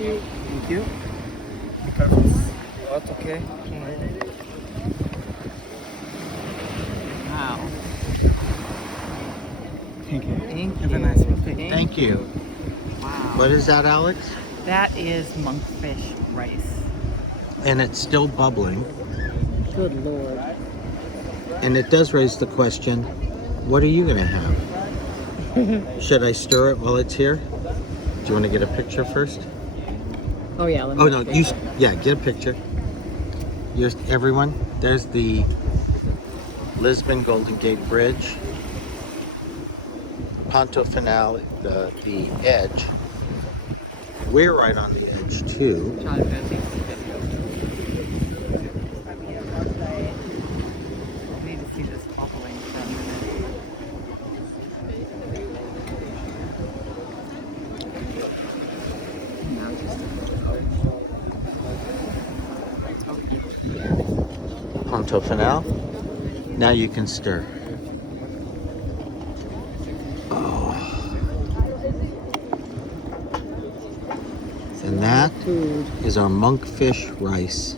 Thank you. Be careful. Oh, it's okay. Wow. Thank you. Thank Have a you. nice one. Thank you. Wow. What is that, Alex? That is monkfish rice. And it's still bubbling. Good Lord. And it does raise the question, what are you going to have? Should I stir it while it's here? Do you want to get a picture first? Oh yeah. Let me Oh no, get a picture. Here's everyone. There's the Lisbon Golden Gate Bridge. Ponto finale, the edge. We're right on the edge too. John's gonna take some video. I need to see this bubbling for a minute. Now just Ponto finale. Now you can stir. Oh. And that food. is our monkfish rice.